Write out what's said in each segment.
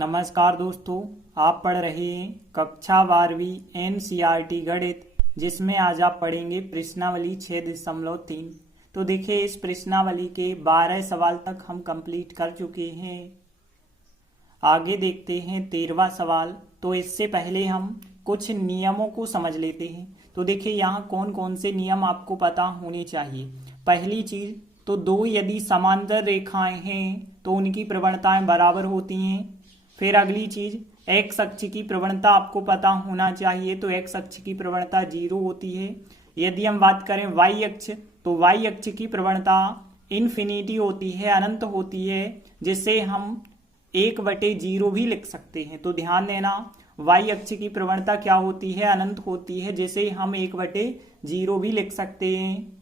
नमस्कार दोस्तों, आप पढ़ रहे हैं कक्षा 12वीं एनसीईआरटी गणित, जिसमें आज आप पढ़ेंगे प्रश्नावली 6.3। तो देखिए, इस प्रश्नावली के 12 सवाल तक हम कंप्लीट कर चुके हैं। आगे देखते हैं 13वां सवाल। तो इससे पहले हम कुछ नियमों को समझ लेते हैं। तो देखिए, यहाँ कौन कौन से नियम आपको पता होने चाहिए। पहली चीज तो दो यदि समांतर रेखाएं हैं तो उनकी प्रवणताएं बराबर होती हैं। फिर अगली चीज, एक्स अक्ष की प्रवणता आपको पता होना चाहिए। तो एक्स अक्ष की प्रवणता 0 होती है। यदि हम बात करें वाई अक्ष, तो वाई अक्ष की प्रवणता इन्फिनिटी होती है, अनंत होती है, जिसे हम 1/0 भी लिख सकते हैं। तो ध्यान देना, वाई अक्ष की प्रवणता क्या होती है? अनंत होती है, जिसे हम 1/0 भी लिख सकते हैं।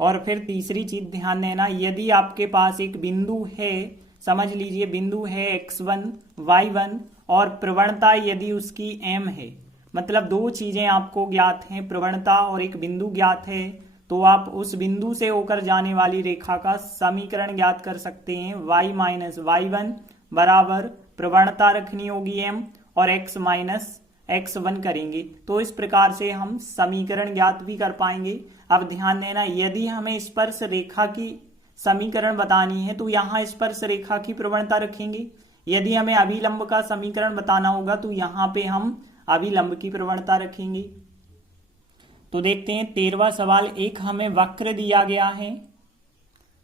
और फिर तीसरी चीज ध्यान देना, यदि आपके पास एक बिंदु है, समझ लीजिए बिंदु है x1 y1 और प्रवणता यदि उसकी m है, मतलब दो चीजें आपको ज्ञात हैं, प्रवणता और एक बिंदु ज्ञात है, तो आप उस बिंदु से होकर जाने वाली रेखा का समीकरण ज्ञात कर सकते हैं। y माइनस y1 बराबर प्रवणता रखनी होगी m और x माइनस x1 करेंगे, तो इस प्रकार से हम समीकरण ज्ञात भी कर पाएंगे। अब ध्यान देना, यदि हमें स्पर्श रेखा की समीकरण बतानी है तो यहाँ स्पर्श रेखा की प्रवणता रखेंगे। यदि हमें अभिलंब का समीकरण बताना होगा तो यहाँ पे हम अभिलंब की प्रवणता रखेंगे। तो देखते हैं 13वां सवाल। एक हमें वक्र दिया गया है,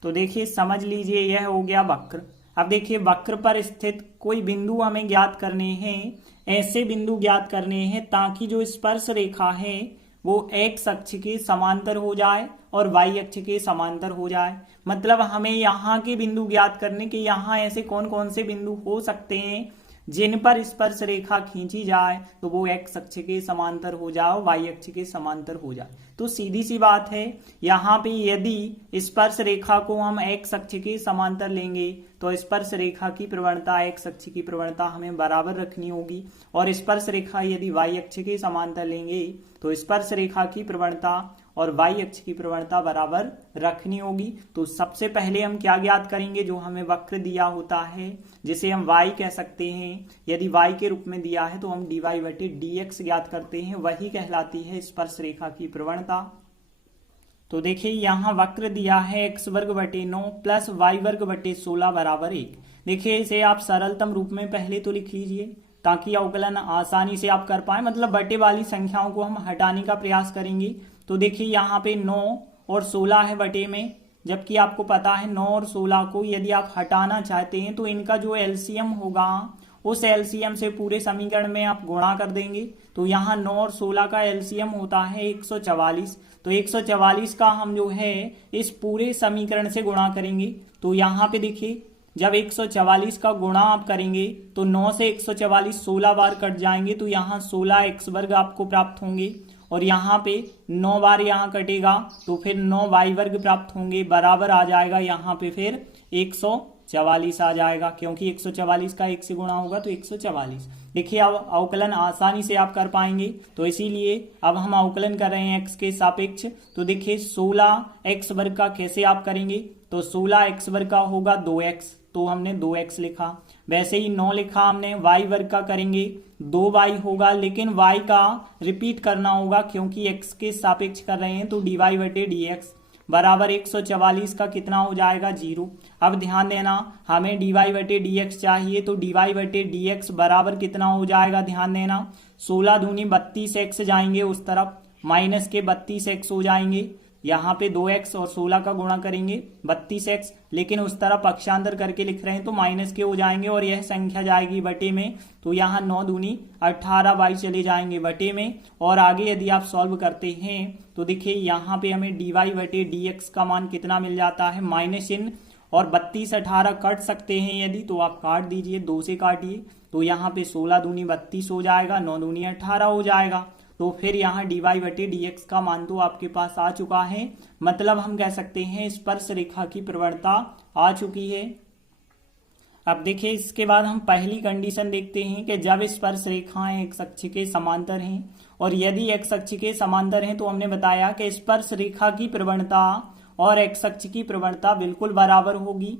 तो देखिए समझ लीजिए यह हो गया वक्र। अब देखिए, वक्र पर स्थित कोई बिंदु हमें ज्ञात करने हैं। ऐसे बिंदु ज्ञात करने हैं ताकि जो स्पर्श रेखा है वो एक्स अक्ष के समांतर हो जाए और वाई अक्ष के समांतर हो जाए। मतलब हमें यहाँ के बिंदु ज्ञात करने के, यहाँ ऐसे कौन कौन से बिंदु हो सकते हैं जिन पर स्पर्श रेखा खींची जाए तो वो एक्स अक्ष के समांतर हो जाए, वाई अक्ष के समांतर हो जाए। तो सीधी सी बात है, यहाँ पे यदि स्पर्श रेखा को हम एक्स अक्ष के समांतर लेंगे तो स्पर्श रेखा की प्रवणता एक्स अक्ष की प्रवणता हमें बराबर रखनी होगी, और स्पर्श रेखा यदि वाई अक्ष के समांतर लेंगे तो स्पर्श रेखा की प्रवणता और वाई अक्ष की प्रवणता बराबर रखनी होगी। तो सबसे पहले हम क्या ज्ञात करेंगे? जो हमें वक्र दिया होता है, जिसे हम y कह सकते हैं, यदि y के रूप में दिया है तो हम dy/dx ज्ञात करते हैं, वही कहलाती है स्पर्श रेखा की प्रवणता। तो देखिए, यहाँ वक्र दिया है x² / 9 प्लस y² / 16 बराबर 1। देखिए, इसे आप सरलतम रूप में पहले तो लिख लीजिए ताकि अवकलन आसानी से आप कर पाए, मतलब बटे वाली संख्याओं को हम हटाने का प्रयास करेंगे। तो देखिए, यहाँ पे 9 और 16 है बटे में, जबकि आपको पता है 9 और 16 को यदि आप हटाना चाहते हैं तो इनका जो एलसीएम होगा उस एलसीएम से पूरे समीकरण में आप गुणा कर देंगे। तो यहाँ 9 और 16 का एलसीएम होता है 144। तो 144 का हम जो है इस पूरे समीकरण से गुणा करेंगे। तो यहाँ पे देखिए, जब 144 का गुणा आप करेंगे तो 9 से 144 16 बार कट जाएंगे, तो यहाँ 16x² आपको प्राप्त होंगे, और यहाँ पे 9 बार यहाँ कटेगा तो फिर 9y² प्राप्त होंगे, बराबर आ जाएगा यहाँ पे फिर 144 आ जाएगा, क्योंकि 144 का 1 से गुणा होगा तो 144। देखिए, अब अवकलन आसानी से आप कर पाएंगे, तो इसीलिए अब हम अवकलन कर रहे हैं x के सापेक्ष। तो देखिए, 16x² का कैसे आप करेंगे? तो 16x² का होगा 2x, तो हमने 2x लिखा। वैसे ही 9 लिखा हमने, y² का करेंगे 2y होगा, लेकिन y का रिपीट करना होगा क्योंकि x के सापेक्ष कर रहे हैं, तो dy/dx बराबर 144 का कितना हो जाएगा? 0। अब ध्यान देना, हमें dy/dx चाहिए, तो dy/dx बराबर कितना हो जाएगा? ध्यान देना, 16 दूनी 32x जाएंगे उस तरफ, माइनस के 32x हो जाएंगे। यहाँ पे 2x और 16 का गुणा करेंगे 32x, लेकिन उस तरफ पक्षांतर करके लिख रहे हैं तो माइनस के हो जाएंगे और यह संख्या जाएगी बटे में। तो यहाँ 9 दूनी 18y चले जाएंगे बटे में। और आगे यदि आप सॉल्व करते हैं तो देखिए, यहाँ पे हमें dy/dx का मान कितना मिल जाता है? माइनस चिन्ह, और 32 18 काट सकते हैं यदि, तो आप काट दीजिए, 2 से काटिए, तो यहाँ पे 16 दूनी 32 हो जाएगा, 9 दूनी 18 हो जाएगा। तो फिर यहाँ dy/dx का मान तो आपके पास आ चुका है, मतलब हम कह सकते हैं स्पर्श रेखा की प्रवणता आ चुकी है। अब देखिए, इसके बाद हम पहली कंडीशन देखते हैं कि जब स्पर्श रेखाएं एक्स अक्ष के समांतर हैं, और यदि एक्स अक्ष के समांतर हैं तो हमने बताया कि स्पर्श रेखा की प्रवणता और एक्स अक्ष की प्रवणता बिल्कुल बराबर होगी।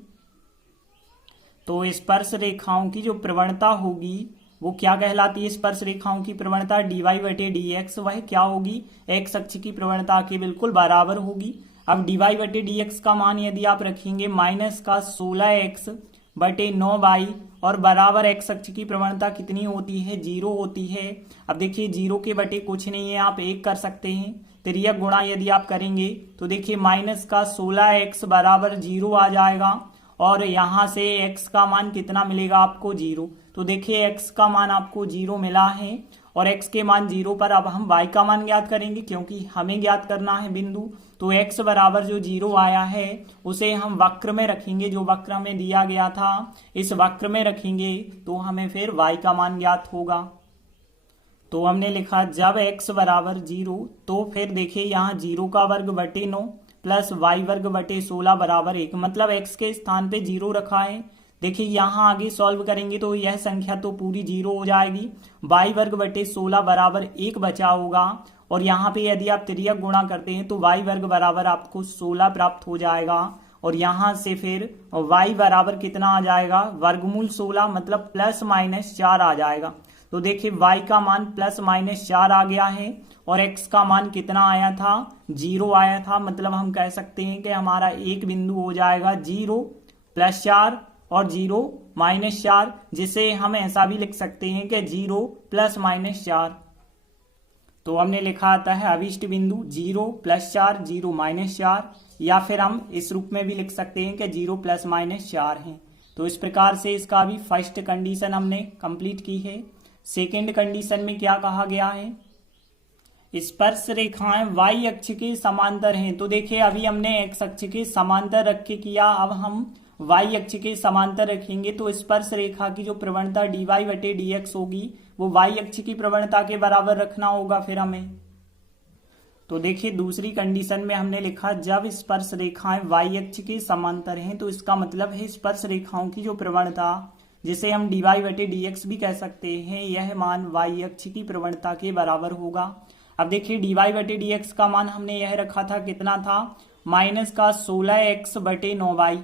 तो स्पर्श रेखाओं की जो प्रवणता होगी वो क्या कहलाती है? स्पर्श रेखाओं की प्रवणता dy/dx, वह क्या होगी? एक्स अक्ष की प्रवणता के बिल्कुल बराबर होगी। अब dy/dx का मान यदि आप रखेंगे -16x/9y और बराबर एक्स अक्ष की प्रवणता कितनी होती है? 0 होती है। अब देखिए 0 के बटे कुछ नहीं है, आप 1 कर सकते हैं। तिर्यक गुणा यदि आप करेंगे तो देखिए -16x बराबर 0 आ जाएगा और यहां से x का मान कितना मिलेगा आपको? 0। तो देखिए x का मान आपको 0 मिला है और x के मान 0 पर अब हम y का मान ज्ञात करेंगे क्योंकि हमें ज्ञात करना है बिंदु। तो x बराबर जो 0 आया है उसे हम वक्र में रखेंगे, जो वक्र हमें दिया गया था इस वक्र में रखेंगे तो हमें फिर y का मान ज्ञात होगा। तो हमने लिखा जब x बराबर 0 तो फिर देखिए यहाँ 0 का वर्ग बटे 9 प्लस वाई वर्ग बटे 16 बराबर 1, मतलब x के स्थान पे 0 रखा है। देखिए यहाँ आगे सॉल्व करेंगे तो यह संख्या तो पूरी 0 हो जाएगी, वाई वर्ग बटे 16 बराबर 1 बचा होगा और यहाँ पे यदि आप तिर्यक गुणा करते हैं तो वाई वर्ग बराबर आपको 16 प्राप्त हो जाएगा और यहाँ से फिर y बराबर कितना आ जाएगा? वर्गमूल 16, मतलब ±4 आ जाएगा। तो देखिए y का मान ±4 आ गया है और x का मान कितना आया था? 0 आया था, मतलब हम कह सकते हैं कि हमारा एक बिंदु हो जाएगा 0 + 4 और 0 - 4, जिसे हम ऐसा भी लिख सकते हैं कि 0 ± 4। तो हमने लिखा आता है अभिष्ट बिंदु 0 + 4 0 - 4, या फिर हम इस रूप में भी लिख सकते हैं कि 0 ± 4 है। तो इस प्रकार से इसका भी फर्स्ट कंडीशन हमने कंप्लीट की है। सेकेंड कंडीशन में क्या कहा गया है? स्पर्श रेखाएं y अक्ष के समांतर हैं। तो देखिए अभी हमने x अक्ष के समांतर रख के किया, अब हम y अक्ष के समांतर रखेंगे तो स्पर्श रेखा की जो प्रवणता dy/dx होगी वो y अक्ष की प्रवणता के बराबर रखना होगा फिर हमें। तो देखिए दूसरी कंडीशन में हमने लिखा जब स्पर्श रेखाएं y अक्ष के समांतर हैं तो इसका मतलब है स्पर्श रेखाओं की जो प्रवणता, जिसे हम dy/dx भी कह सकते हैं, यह मान y अक्ष की प्रवणता के बराबर होगा। अब देखिए dy/dx का मान हमने यह रखा था, कितना था? -16x/9y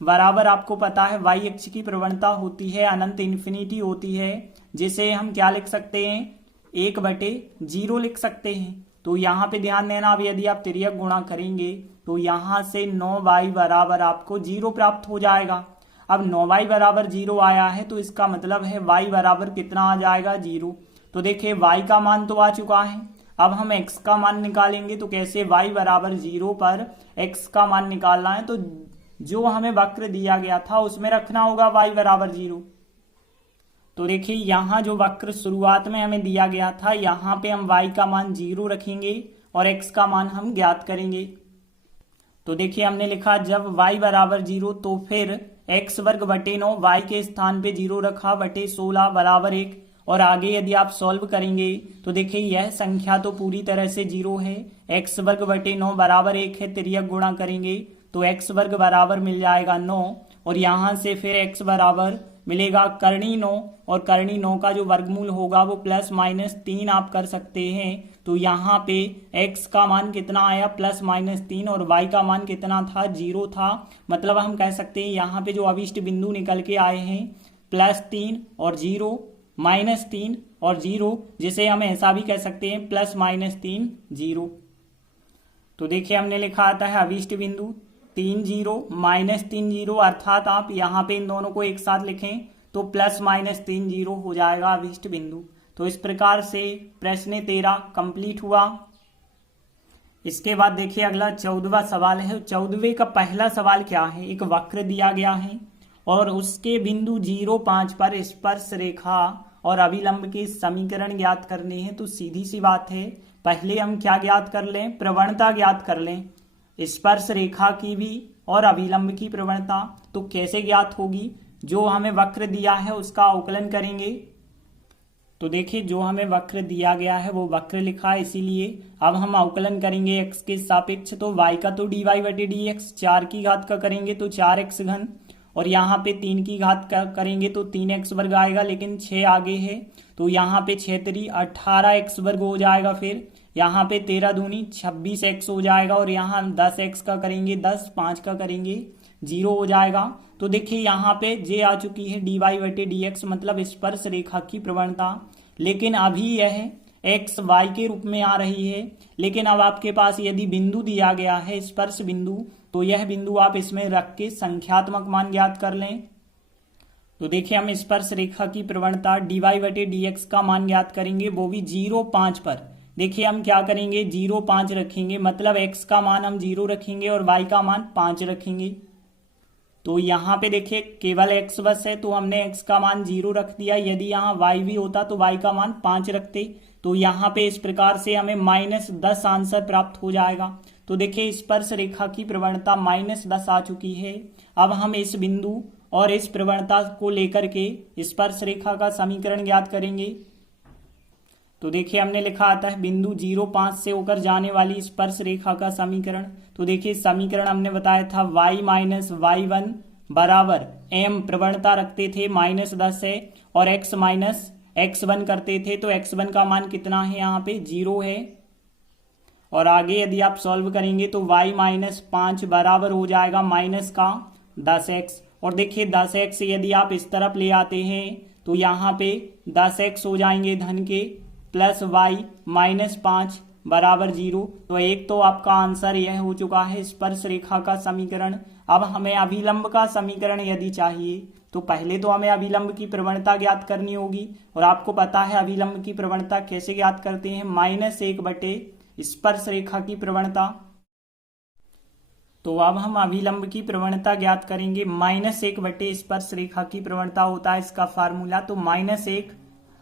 बराबर आपको पता है y अक्ष की प्रवणता होती है अनंत इन्फिनिटी होती है, जिसे हम क्या लिख सकते हैं? 1/0 लिख सकते हैं। तो यहाँ पे ध्यान देना, अब यदि आप तिर्यक गुणा करेंगे तो यहाँ से 9y बराबर आपको 0 प्राप्त हो जाएगा। अब 9y बराबर 0 आया है तो इसका मतलब है y बराबर कितना आ जाएगा? 0। तो देखिए y का मान तो आ चुका है, अब हम x का मान निकालेंगे। तो कैसे? y बराबर 0 पर x का मान निकालना है तो जो हमें वक्र दिया गया था उसमें रखना होगा y बराबर 0। तो देखिए यहाँ जो वक्र शुरुआत में हमें दिया गया था यहाँ पे हम y का मान 0 रखेंगे और x का मान हम ज्ञात करेंगे। तो देखिए हमने लिखा जब y बराबर 0 तो फिर x वर्ग बटे 9, y के स्थान पे 0 रखा बटे 16 बराबर 1, और आगे यदि आप सॉल्व करेंगे तो देखिए यह संख्या तो पूरी तरह से 0 है, x वर्ग बटे 9 बराबर 1 है, तिर्यक गुणा करेंगे तो x वर्ग बराबर मिल जाएगा 9 और यहाँ से फिर x बराबर मिलेगा करणी 9 और करणी 9 का जो वर्गमूल होगा वो ±3 आप कर सकते हैं। तो यहाँ पे x का मान कितना आया? ±3 और y का मान कितना था? 0 था, मतलब हम कह सकते हैं यहाँ पे जो अभिष्ट बिंदु निकल के आए हैं +3 और 0 -3 और 0, जिसे हम ऐसा भी कह सकते हैं +-3 0। तो देखिए हमने लिखा आता है अभिष्ट बिंदु 3 0 -3 0, अर्थात आप यहाँ पे इन दोनों को एक साथ लिखें तो +-3 0 हो जाएगा अभिष्ट बिंदु। तो इस प्रकार से प्रश्न 13 कंप्लीट हुआ। इसके बाद देखिए अगला 14वां सवाल है। 14वें का पहला सवाल क्या है? एक वक्र दिया गया है और उसके बिंदु 0 5 पर स्पर्श रेखा और अभिलंब के समीकरण ज्ञात करने हैं। तो सीधी सी बात है, पहले हम क्या ज्ञात कर लें? प्रवणता ज्ञात कर लें, स्पर्श रेखा की भी और अभिलंब की प्रवणता। तो कैसे ज्ञात होगी? जो हमें वक्र दिया है उसका अवकलन करेंगे। तो देखिए जो हमें वक्र दिया गया है वो वक्र लिखा है, इसीलिए अब हम अवकलन करेंगे x के सापेक्ष। तो y का तो dy/dx 4 की घात का करेंगे तो 4x घन, और यहाँ पे 3 की घात का करेंगे तो 3x वर्ग आएगा, लेकिन 6 आगे है तो यहाँ पे 6 3 18x वर्ग हो जाएगा। फिर यहाँ पे 13 दूनी 26x हो जाएगा और यहाँ 10x का करेंगे 10, 5 का करेंगे 0 हो जाएगा। तो देखिए यहाँ पे जे आ चुकी है dy/dx, मतलब स्पर्श रेखा की प्रवणता। लेकिन अभी यह एक्स वाई के रूप में आ रही है। लेकिन अब आपके पास यदि बिंदु दिया गया है स्पर्श बिंदु, तो यह बिंदु आप इसमें रख के संख्यात्मक मान ज्ञात कर लें। तो देखिए हम स्पर्श रेखा की प्रवणता dy/dx का मान ज्ञात करेंगे, वो भी 0,5 पर। देखिए हम क्या करेंगे, 0,5 रखेंगे, मतलब x का मान हम 0 रखेंगे और y का मान 5 रखेंगे। तो यहाँ पे देखिए केवल x बस है, तो हमने x का मान 0 रख दिया। यदि यहाँ y भी होता तो y का मान 5 रखते। तो यहाँ पे इस प्रकार से हमें -10 आंसर प्राप्त हो जाएगा। तो देखिए स्पर्श रेखा की प्रवणता -10 आ चुकी है। अब हम इस बिंदु और इस प्रवणता को लेकर के स्पर्श रेखा का समीकरण ज्ञात करेंगे। तो देखिए हमने लिखा आता है बिंदु 0,5 से होकर जाने वाली स्पर्श रेखा का समीकरण। तो देखिए समीकरण हमने बताया था y-y1 बराबर m, प्रवणता रखते थे -10 है, और x-x1 करते थे। तो x1 का मान कितना है, यहाँ पे 0 है। और आगे यदि आप सॉल्व करेंगे तो y-5 बराबर हो जाएगा माइनस का 10x। और देखिए 10x यदि आप इस तरफ ले आते हैं तो यहाँ पे 10x हो जाएंगे धन के, प्लस y-5 बराबर 0। तो एक तो आपका आंसर यह हो चुका है स्पर्श रेखा का समीकरण। अब हमें अभिलंब का समीकरण यदि चाहिए तो पहले तो हमें अभिलंब की प्रवणता ज्ञात करनी होगी। और आपको पता है अभिलंब की प्रवणता कैसे ज्ञात करते हैं, -1 बटे स्पर्श रेखा की प्रवणता। तो अब हम अभिलंब की प्रवणता ज्ञात करेंगे। -1 बटे स्पर्श रेखा की प्रवणता होता है इसका फार्मूला। तो -1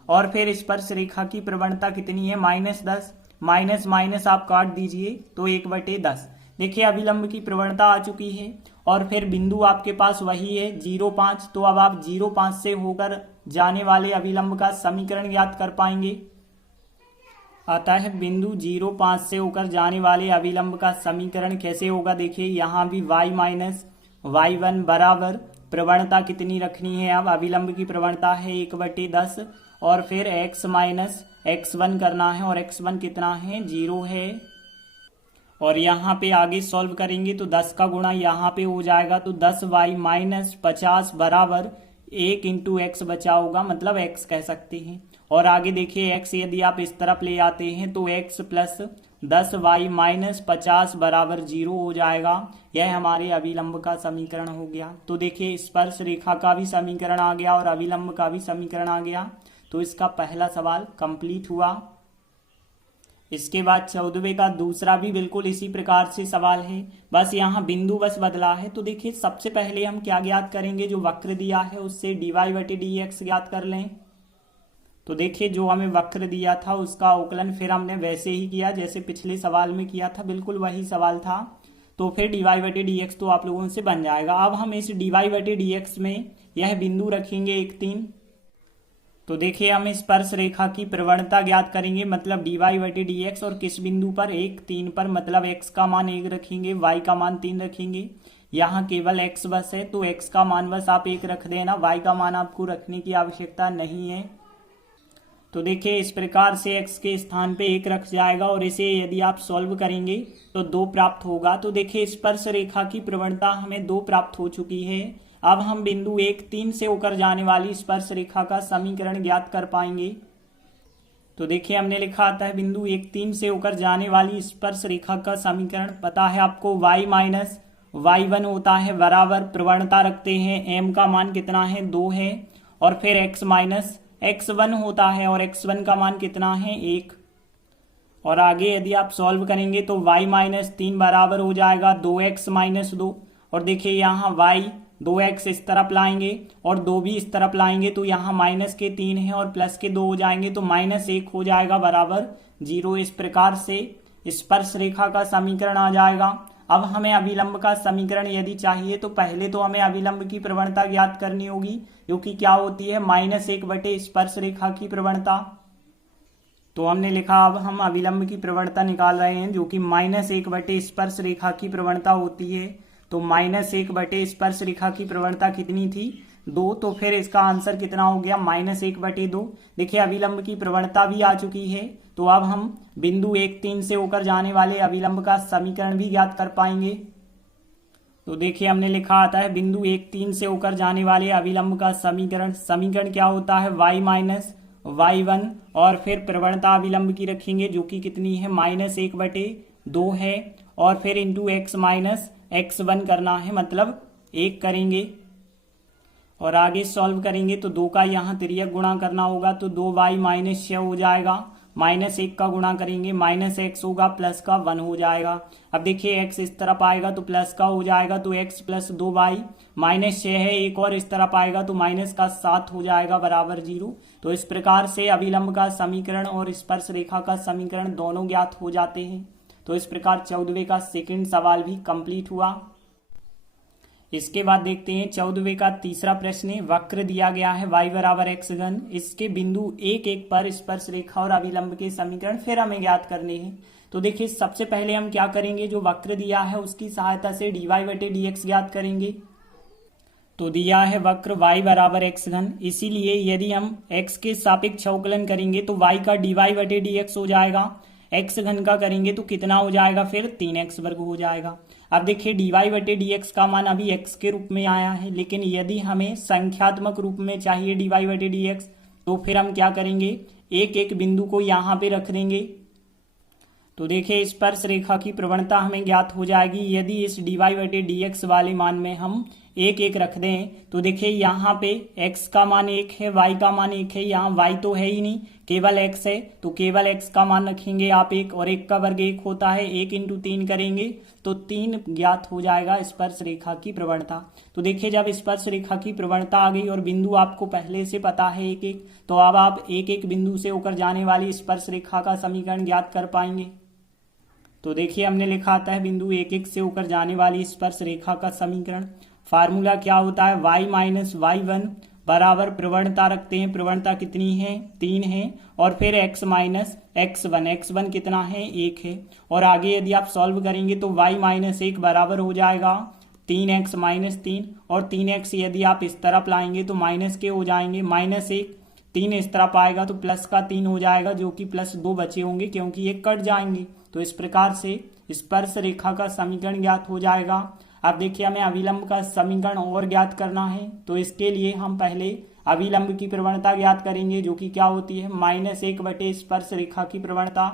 और फिर स्पर्श रेखा की प्रवणता कितनी है, -10, माइनस माइनस आप काट दीजिए तो 1/10। देखिए अभिलंब की प्रवणता आ चुकी है। और फिर बिंदु आपके पास वही है 0,5। तो अब आप 0,5 से होकर जाने वाले अभिलंब का समीकरण ज्ञात कर पाएंगे। आता है बिंदु 0,5 से होकर जाने वाले अभिलंब का समीकरण कैसे होगा। देखिए यहाँ भी y-y1 बराबर प्रवणता कितनी रखनी है, अब अभिलंब की प्रवणता है 1/10, और फिर x-x1 करना है, और x1 कितना है 0 है। और यहाँ पे आगे सॉल्व करेंगे तो 10 का गुणा यहाँ पे हो जाएगा। तो 10y-50 बराबर 1 × x बचा होगा, मतलब x कह सकते हैं। और आगे देखिए x यदि आप इस तरफ ले आते हैं तो x प्लस 10y-50 बराबर 0 हो जाएगा। यह हमारे अभिलंब का समीकरण हो गया। तो देखिए स्पर्श रेखा का भी समीकरण आ गया और अभिलंब का भी समीकरण आ गया। तो इसका पहला सवाल कंप्लीट हुआ। इसके बाद 14वें का दूसरा भी बिल्कुल इसी प्रकार से सवाल है, बस यहाँ बिंदु बस बदला है। तो देखिए सबसे पहले हम क्या ज्ञात करेंगे, जो वक्र दिया है उससे dy/dx ज्ञात कर लें। तो देखिए जो हमें वक्र दिया था उसका अवकलन फिर हमने वैसे ही किया जैसे पिछले सवाल में किया था, बिल्कुल वही सवाल था। तो फिर dy/dx तो आप लोगों से बन जाएगा। अब हम इस dy/dx में यह बिंदु रखेंगे 1,3। तो देखिए हम स्पर्श रेखा की प्रवणता ज्ञात करेंगे, मतलब dy/dx, और किस बिंदु पर 1,3 पर, मतलब x का मान 1 रखेंगे, y का मान 3 रखेंगे। यहाँ केवल x बस है तो x का मान बस आप 1 रख देना, y का मान आपको रखने की आवश्यकता नहीं है। तो देखिए इस प्रकार से x के स्थान पे 1 रख जाएगा, और इसे यदि आप सॉल्व करेंगे तो 2 प्राप्त होगा। तो देखिए स्पर्श रेखा की प्रवणता हमें 2 प्राप्त हो चुकी है। अब हम बिंदु 1,3 से होकर जाने वाली स्पर्श रेखा का समीकरण ज्ञात कर पाएंगे। तो देखिए हमने लिखा आता है बिंदु 1,3 से होकर जाने वाली स्पर्श रेखा का समीकरण। पता है आपको y-y1 होता है बराबर, प्रवणता रखते हैं m का मान कितना है 2 है, और फिर x-x1 होता है, और x1 का मान कितना है 1। और आगे यदि आप सॉल्व करेंगे तो y-3 बराबर हो जाएगा 2x-2। और देखिए यहाँ y 2x इस तरफ लाएंगे और 2 भी इस तरफ लाएंगे, तो यहाँ -3 है और +2 हो जाएंगे, तो -1 हो जाएगा बराबर 0। इस प्रकार से स्पर्श रेखा का समीकरण आ जाएगा। अब हमें अभिलंब का समीकरण यदि चाहिए तो पहले तो हमें अभिलंब की प्रवणता ज्ञात करनी होगी, क्योंकि क्या होती है -1 बटे स्पर्श रेखा की प्रवणता। तो हमने लिखा अब हम अभिलंब की प्रवणता निकाल रहे हैं, जो कि -1 बटे स्पर्श रेखा की प्रवणता होती है। तो -1 बटे स्पर्श रेखा की प्रवणता कितनी थी 2, तो फिर इसका आंसर कितना हो गया -1/2। देखिए अभिलंब की प्रवणता भी आ चुकी है। तो अब हम बिंदु 1,3 से होकर जाने वाले अभिलंब का समीकरण भी ज्ञात कर पाएंगे। तो देखिए हमने लिखा आता है बिंदु 1 3 से होकर जाने वाले अभिलंब का समीकरण। समीकरण क्या होता है, y माइनस y1 और फिर प्रवणता अभिलंब की रखेंगे जो कि कितनी है -1/2 है, और फिर इंटू x माइनस x1 करना है, मतलब 1 करेंगे और आगे सॉल्व करेंगे तो 2 का यहाँ तिर्यक गुणा करना होगा तो 2y माइनस 6 हो जाएगा, -1 का गुणा करेंगे -x होगा प्लस का 1 हो जाएगा। अब देखिए x इस तरफ आएगा तो प्लस का हो जाएगा तो x प्लस 2y -6 है, एक और इस तरफ आएगा तो माइनस का 7 हो जाएगा बराबर 0। तो इस प्रकार से अभिलंब का समीकरण और स्पर्श रेखा का समीकरण दोनों ज्ञात हो जाते हैं। तो इस प्रकार 14वें का सेकंड सवाल भी कंप्लीट हुआ। इसके बाद देखते हैं 14वें का तीसरा प्रश्न है। वक्र दिया गया है y बराबर x घन, इसके बिंदु 1 1 पर स्पर्श रेखा और अभिलंब के समीकरण फिर हमें ज्ञात करने हैं। तो देखिए सबसे पहले हम क्या करेंगे, जो वक्र दिया है उसकी सहायता से dy/dx ज्ञात करेंगे। तो दिया है वक्र y बराबर x घन, इसीलिए यदि हम x के सापेक्ष अवकलन करेंगे तो y का dy/dx हो जाएगा, x घन का करेंगे तो कितना हो जाएगा, फिर 3x वर्ग हो जाएगा। अब देखिए dy/dx का मान अभी x के रूप में आया है, लेकिन यदि हमें संख्यात्मक रूप में चाहिए dy/dx तो फिर हम क्या करेंगे, एक एक बिंदु को यहाँ पे रख देंगे। तो देखिए स्पर्श रेखा की प्रवणता हमें ज्ञात हो जाएगी यदि इस dy/dx वाले मान में हम एक एक रख दें। तो देखिए यहाँ पे x का मान 1 है, y का मान 1 है, यहाँ y तो है ही नहीं, केवल x है, तो केवल x का मान रखेंगे आप 1 और 1 का वर्ग 1 होता है, 1 × 3 करेंगे तो 3 ज्ञात हो जाएगा स्पर्श रेखा की प्रवणता। तो देखिए जब स्पर्श रेखा की प्रवणता आ गई और बिंदु आपको पहले से पता है एक एक, तो अब आप एक एक बिंदु से होकर जाने वाली स्पर्श रेखा का समीकरण ज्ञात कर पाएंगे। तो देखिए हमने लिखा आता है बिंदु 1 1 से होकर जाने वाली स्पर्श रेखा का समीकरण। फार्मूला क्या होता है, y माइनस y1 बराबर प्रवणता रखते हैं, प्रवणता कितनी है 3 है, और फिर x माइनस x1, x1 कितना है 1 है, और आगे यदि आप सॉल्व करेंगे तो y माइनस 1 बराबर हो जाएगा 3x माइनस 3, और 3x यदि आप इस तरफ लाएंगे तो माइनस के हो जाएंगे, -1 3 इस तरफ आएगा तो प्लस का 3 हो जाएगा, जो कि +2 बचे होंगे क्योंकि ये कट जाएंगे। तो इस प्रकार से स्पर्श रेखा का समीकरण ज्ञात हो जाएगा। अब देखिए हमें अभिलंब का समीकरण और ज्ञात करना है, तो इसके लिए हम पहले अभिलंब की प्रवणता ज्ञात करेंगे जो कि क्या होती है -1 स्पर्श रेखा की प्रवणता।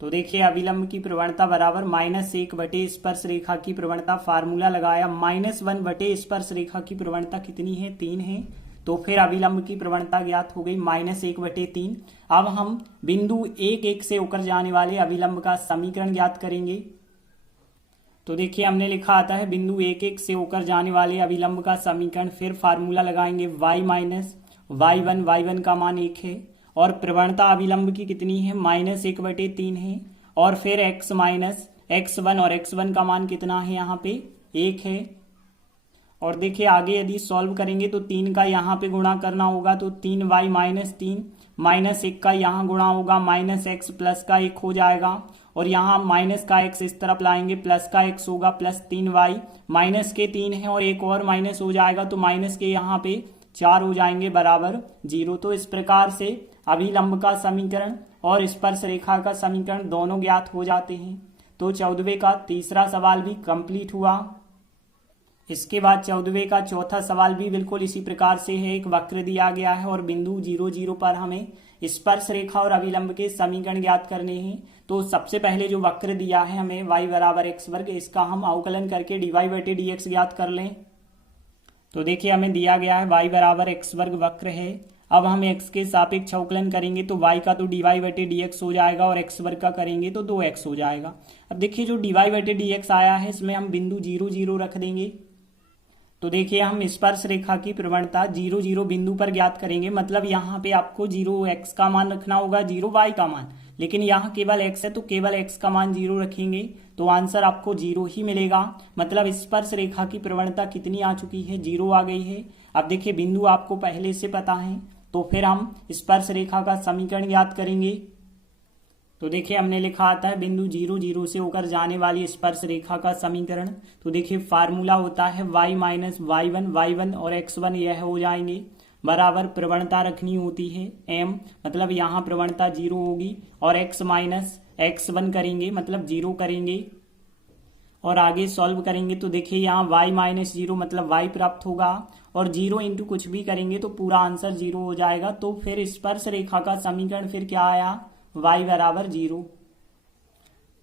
तो देखिए अभिलंब की प्रवणता बराबर -1 स्पर्श रेखा की प्रवणता, फार्मूला लगाया -1 स्पर्श रेखा की प्रवणता कितनी है 3 है, तो फिर अभिलंब की प्रवणता ज्ञात हो गई -1/3। अब हम बिंदु 1 1 से होकर जाने वाले अभिलंब का समीकरण ज्ञात करेंगे। तो देखिए हमने लिखा आता है बिंदु 1 1 से होकर जाने वाले अभिलंब का समीकरण, फिर फार्मूला लगाएंगे y माइनस y1, y1 का मान 1 है, और प्रवणता अभिलंब की कितनी है -1/3 है, और फिर x माइनस x1, और x1 का मान कितना है यहाँ पे 1 है। और देखिए आगे यदि सॉल्व करेंगे तो 3 का यहाँ पे गुणा करना होगा तो 3y माइनस 3 -1 का यहाँ गुणा होगा -x प्लस का 1 हो जाएगा, और यहाँ माइनस का x इस तरफ लाएंगे प्लस का x होगा प्लस 3y, माइनस के 3 है और एक और माइनस हो जाएगा तो माइनस के यहाँ पे 4 हो जाएंगे बराबर 0। तो इस प्रकार से अभिलंब का समीकरण और स्पर्श रेखा का समीकरण दोनों ज्ञात हो जाते हैं। तो 14वें का तीसरा सवाल भी कंप्लीट हुआ। इसके बाद 14वें का चौथा सवाल भी बिल्कुल इसी प्रकार से है। एक वक्र दिया गया है और बिंदु 0 0 पर हमें स्पर्श रेखा और अभिलंब के समीकरण ज्ञात करने हैं। तो सबसे पहले जो वक्र दिया है हमें y बराबर x वर्ग, इसका हम अवकलन करके dy/dx ज्ञात कर लें। तो देखिए हमें दिया गया है y बराबर x वर्ग वक्र है। अब हम x के सापेक्ष अवकलन करेंगे तो y का तो dy/dx हो जाएगा और x वर्ग का करेंगे तो 2x हो जाएगा। अब देखिए जो dy/dx आया है इसमें हम बिंदु 0 0 रख देंगे। तो देखिए हम स्पर्श रेखा की प्रवणता 0 0 बिंदु पर ज्ञात करेंगे, मतलब यहाँ पे आपको 0x का मान रखना होगा, 0y का मान, लेकिन यहाँ केवल x है तो केवल x का मान 0 रखेंगे तो आंसर आपको 0 ही मिलेगा। मतलब स्पर्श रेखा की प्रवणता कितनी आ चुकी है, 0 आ गई है। अब देखिए बिंदु आपको पहले से पता है तो फिर हम स्पर्श रेखा का समीकरण ज्ञात करेंगे। तो देखिए हमने लिखा आता है बिंदु 0 0 से होकर जाने वाली स्पर्श रेखा का समीकरण। तो देखिए फार्मूला होता है y माइनस y1 और x1 यह हो जाएंगे बराबर प्रवणता रखनी होती है m, मतलब यहाँ प्रवणता 0 होगी, और x माइनस x1 करेंगे मतलब 0 करेंगे, और आगे सॉल्व करेंगे तो देखिए यहाँ y माइनस जीरो मतलब y प्राप्त होगा, और जीरो इंटू कुछ भी करेंगे तो पूरा आंसर जीरो हो जाएगा। तो फिर स्पर्श रेखा का समीकरण फिर क्या आया, y बराबर जीरो।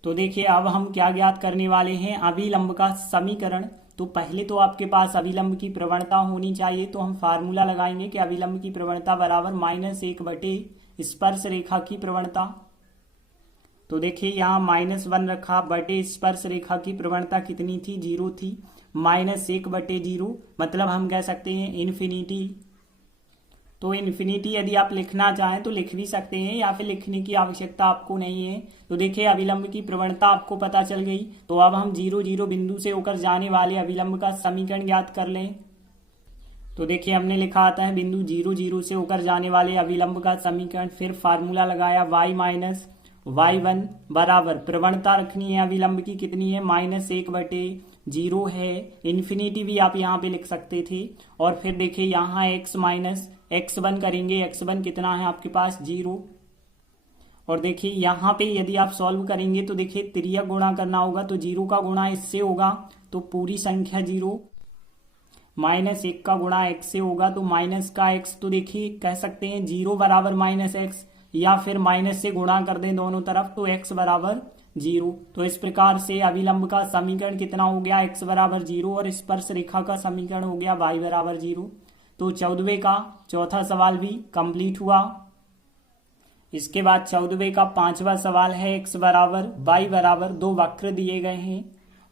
तो देखिए अब हम क्या ज्ञात करने वाले हैं, अभिलंब का समीकरण। तो पहले तो आपके पास अभिलंब की प्रवणता होनी चाहिए, तो हम फार्मूला लगाएंगे कि अभिलंब की प्रवणता बराबर -1 स्पर्श रेखा की प्रवणता। तो देखिए यहाँ -1 रखा बटे स्पर्श रेखा की प्रवणता कितनी थी, जीरो थी। -1/0 मतलब हम कह सकते हैं इन्फिनिटी। तो इन्फिनिटी यदि आप लिखना चाहें तो लिख भी सकते हैं, या फिर लिखने की आवश्यकता आपको नहीं है। तो देखिए अभिलंब की प्रवणता आपको पता चल गई। तो अब हम 0 0 बिंदु से होकर जाने वाले अभिलंब का समीकरण ज्ञात कर लें। तो देखिए हमने लिखा आता है बिंदु 0 0 से होकर जाने वाले अभिलंब का समीकरण, फिर फार्मूला लगाया y माइनस y1 बराबर प्रवणता रखनी है अभिलंब की कितनी है, -1/0 है। इन्फिनिटी भी आप यहाँ पे लिख सकते थे। और फिर देखिए यहाँ x माइनस x1 करेंगे, x1 कितना है आपके पास, 0। और देखिए यहाँ पे यदि आप सॉल्व करेंगे तो देखिए तिर्यक गुणा करना होगा, तो 0 का गुणा इससे होगा तो पूरी संख्या 0, -1 का गुणा x से होगा तो माइनस का x। तो देखिए कह सकते हैं 0 बराबर -x, या फिर माइनस से गुणा कर दें दोनों तरफ तो x बराबर 0। तो इस प्रकार से अभिलंब का समीकरण कितना हो गया, x बराबर 0, और स्पर्श रेखा का समीकरण हो गया y बराबर 0। तो 14वें का चौथा सवाल भी कंप्लीट हुआ। इसके बाद 14वें का 5वां सवाल है, x बराबर y बराबर 2 वक्र दिए गए हैं,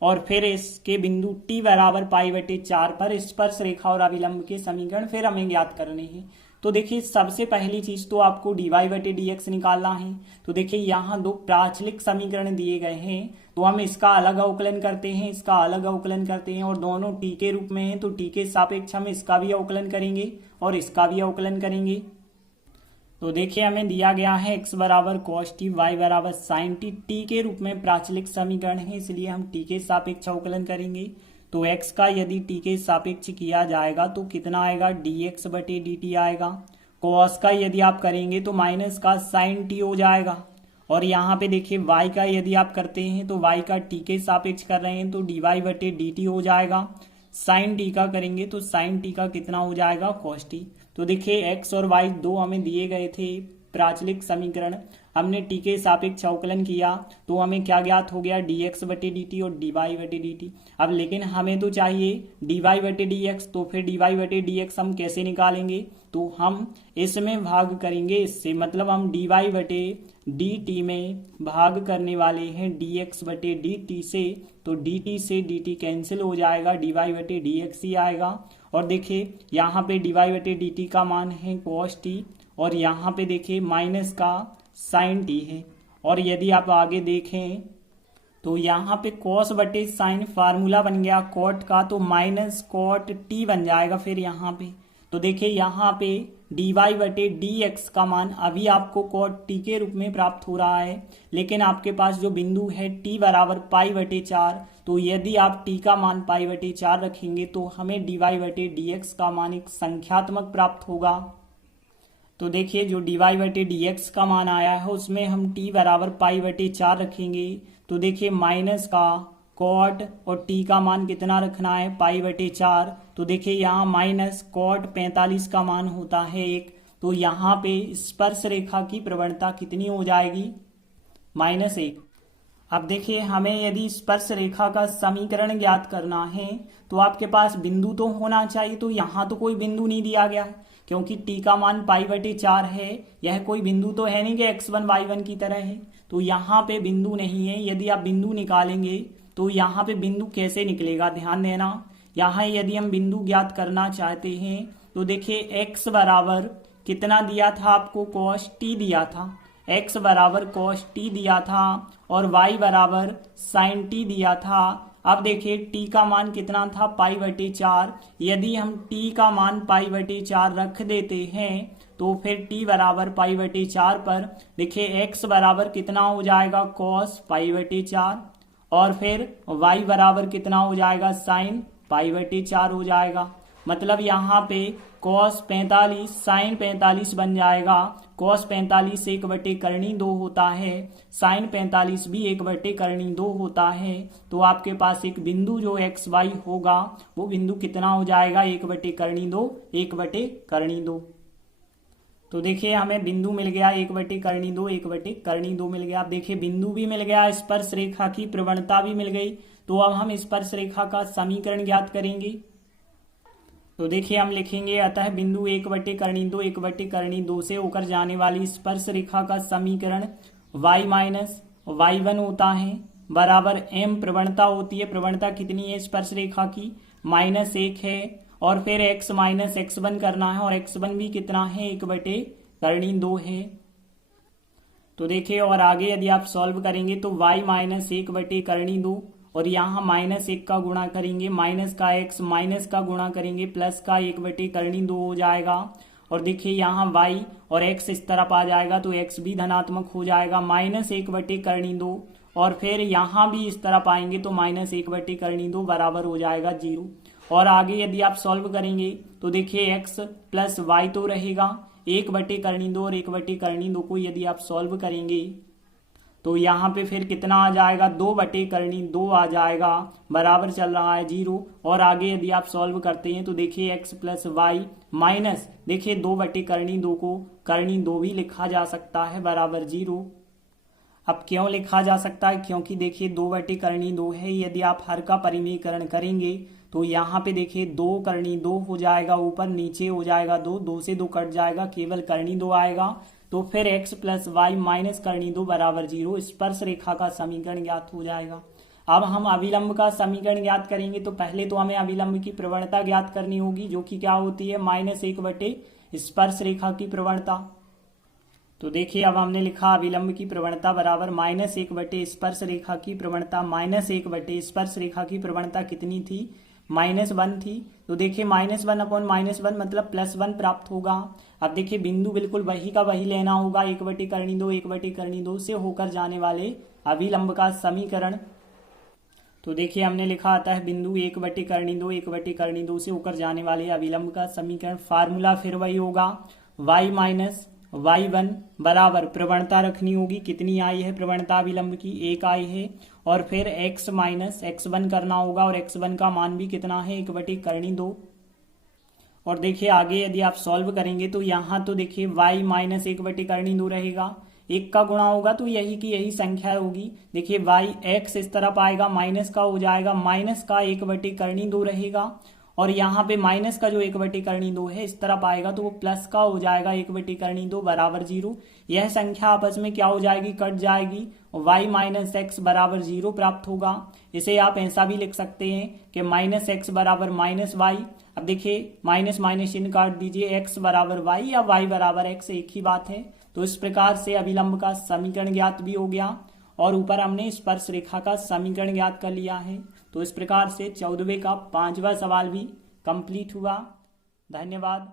और फिर इसके बिंदु t बराबर π/4 पर स्पर्श रेखा और अभिलंब के समीकरण फिर हमें ज्ञात करने हैं। तो देखिए सबसे पहली चीज तो आपको dy/dx निकालना है। तो देखिए यहाँ दो प्राचलिक समीकरण दिए गए हैं, तो हम इसका अलग अवकलन करते हैं, इसका अलग अवकलन करते हैं, और दोनों t के रूप में हैं तो t के सापेक्ष हम इसका भी अवकलन करेंगे और इसका भी अवकलन करेंगे। तो देखिए हमें दिया गया है x बराबर cos t, y बराबर sin t, t के रूप में प्राचलिक समीकरण है, इसलिए हम t के सापेक्ष अवकलन करेंगे। तो x का यदि t के सापेक्ष किया जाएगा तो कितना आएगा, dx/dt आएगा। cos का यदि आप करेंगे तो माइनस का sin t हो जाएगा। और यहाँ पे देखिए y का यदि आप करते हैं तो y का t के सापेक्ष कर रहे हैं तो dy/dt हो जाएगा। sin t का करेंगे तो sin t का कितना हो जाएगा, cos t। तो देखिए x और y दो हमें दिए गए थे प्राचलिक समीकरण, हमने t के सापेक्ष अवकलन किया तो हमें क्या ज्ञात हो गया, dx/dt और dy/dt। अब लेकिन हमें तो चाहिए dy/dx, तो फिर dy/dx हम कैसे निकालेंगे, तो हम इसमें भाग करेंगे इससे, मतलब हम dy/dt में भाग करने वाले हैं dx/dt से। तो dt से dt कैंसिल हो जाएगा, dy/dx ही आएगा। और देखिए यहाँ पे dy/dt का मान है cos t, और यहाँ पे देखिए माइनस का sin t है। और यदि आप आगे देखें तो यहाँ पे cos/sin फार्मूला बन गया cot का, तो माइनस cot t बन जाएगा फिर यहाँ पे। तो देखिए यहाँ पे dy/dx का मान अभी आपको cot t के रूप में प्राप्त हो रहा है, लेकिन आपके पास जो बिंदु है t बराबर π/4, तो यदि आप t का मान π/4 रखेंगे तो हमें dy/dx का मान एक संख्यात्मक प्राप्त होगा। तो देखिए जो dy/dx का मान आया है उसमें हम t बराबर π/4 रखेंगे। तो देखिए माइनस का cot और t का मान कितना रखना है, π/4। तो देखिए यहाँ माइनस cot 45 का मान होता है 1, तो यहाँ पे स्पर्श रेखा की प्रवणता कितनी हो जाएगी, -1। अब देखिए हमें यदि स्पर्श रेखा का समीकरण ज्ञात करना है तो आपके पास बिंदु तो होना चाहिए। तो यहाँ तो कोई बिंदु नहीं दिया गया है क्योंकि t का मान π/4 है, यह कोई बिंदु तो है नहीं कि x1 y1 की तरह है, तो यहाँ पे बिंदु नहीं है। यदि आप बिंदु निकालेंगे तो यहाँ पे बिंदु कैसे निकलेगा, ध्यान देना। यहाँ यदि हम बिंदु ज्ञात करना चाहते हैं तो देखिए x बराबर कितना दिया था आपको, cos t दिया था, x बराबर cos t दिया था, और y बराबर sin t दिया था। अब देखिए t का मान कितना था, π/4। यदि हम t का मान π/4 रख देते हैं तो फिर t बराबर π/4 पर देखिए x बराबर कितना हो जाएगा, cos π/4, और फिर y बराबर कितना हो जाएगा, sin π/4 हो जाएगा। मतलब यहाँ पे cos 45 sin 45 बन जाएगा। cos 45 1/2 होता है, sin 45 भी 1/2 होता है। तो आपके पास एक बिंदु जो एक्स वाई होगा वो बिंदु कितना हो जाएगा, 1/2 1/2। तो देखिए हमें बिंदु मिल गया 1/2 मिल गया। अब देखिए बिंदु भी मिल गया, स्पर्श रेखा की प्रवणता भी मिल गई। तो अब हम स्पर्श रेखा का समीकरण ज्ञात करेंगे। तो देखिए हम लिखेंगे अतः बिंदु 1/2 से होकर जाने वाली स्पर्श रेखा का समीकरण y माइनस y1 होता है बराबर m प्रवणता होती है। प्रवणता कितनी है स्पर्श रेखा की, -1 है। और फिर x माइनस x1 करना है और x1 भी कितना है, 1/2 है। तो देखिए और आगे यदि आप सॉल्व करेंगे तो y माइनस 1/2 और यहाँ -1 का गुणा करेंगे, माइनस का x माइनस का गुणा करेंगे, प्लस का 1/2 हो जाएगा। और देखिए यहाँ y और x इस तरफ आ जाएगा तो x भी धनात्मक हो जाएगा, -1/2 और फिर यहाँ भी इस तरफ आएंगे तो -1/2 बराबर हो जाएगा 0। और आगे यदि आप सॉल्व करेंगे तो देखिए x प्लस वाई तो रहेगा, 1/2 और 1/2 को यदि आप सॉल्व करेंगे तो यहाँ पे फिर कितना आ जाएगा, 2/2 आ जाएगा, बराबर चल रहा है 0। और आगे यदि आप सॉल्व करते हैं तो देखिए x प्लस वाई माइनस देखिए 2/2 को 2 भी लिखा जा सकता है बराबर 0। अब क्यों लिखा जा सकता है, क्योंकि देखिए 2/2 है। यदि आप हर का परिमेयकरण करेंगे तो यहाँ पे देखिए 2 हो जाएगा, ऊपर नीचे हो जाएगा 2 से 2 कट जाएगा, केवल 2 आएगा। तो फिर x प्लस वाई माइनस 2 बराबर 0, स्पर्श रेखा का समीकरण ज्ञात हो जाएगा। अब हम अभिलंब का समीकरण ज्ञात करेंगे तो पहले तो हमें अभिलंब की प्रवणता ज्ञात करनी होगी, जो कि क्या होती है, -1 स्पर्श रेखा की प्रवणता। तो देखिए अब हमने लिखा अभिलंब की प्रवणता बराबर -1 स्पर्श रेखा की प्रवणता, -1 स्पर्श रेखा की प्रवणता कितनी थी, -1 थी। तो देखिए -1/-1 मतलब +1 प्राप्त होगा। अब देखिए बिंदु बिल्कुल वही का वही लेना होगा, 1/2 से होकर जाने वाले अभिलंब का समीकरण। तो देखिए हमने लिखा आता है बिंदु 1/2 से होकर जाने वाले अभिलंब का समीकरण। फार्मूला फिर वही होगा, y माइनस y1 बराबर प्रवणता रखनी होगी, कितनी आई है प्रवणता अभिलंब की, 1 आई है। और फिर x माइनस x1 करना होगा और x1 का मान भी कितना है, 1/2। और देखिए आगे यदि आप सॉल्व करेंगे तो यहाँ तो देखिए y माइनस 1/2 रहेगा, 1 का गुणा होगा तो यही की यही संख्या होगी। देखिए y x इस तरफ आएगा, माइनस का हो जाएगा, माइनस का 1/2 रहेगा। और यहाँ पे माइनस का जो 1/2 है इस तरफ आएगा तो वो प्लस का हो जाएगा, 1/2 बराबर 0। यह संख्या आपस में क्या हो जाएगी, कट जाएगी और y माइनस एक्स बराबर 0 प्राप्त होगा। इसे आप ऐसा भी लिख सकते हैं कि -x बराबर -y। अब देखिए माइनस माइनस चिन्ह काट दीजिए, x बराबर y या y बराबर x एक ही बात है। तो इस प्रकार से अभिलंब का समीकरण ज्ञात भी हो गया और ऊपर हमने स्पर्श रेखा का समीकरण ज्ञात कर लिया है। तो इस प्रकार से 14वें का 5वां सवाल भी कंप्लीट हुआ। धन्यवाद।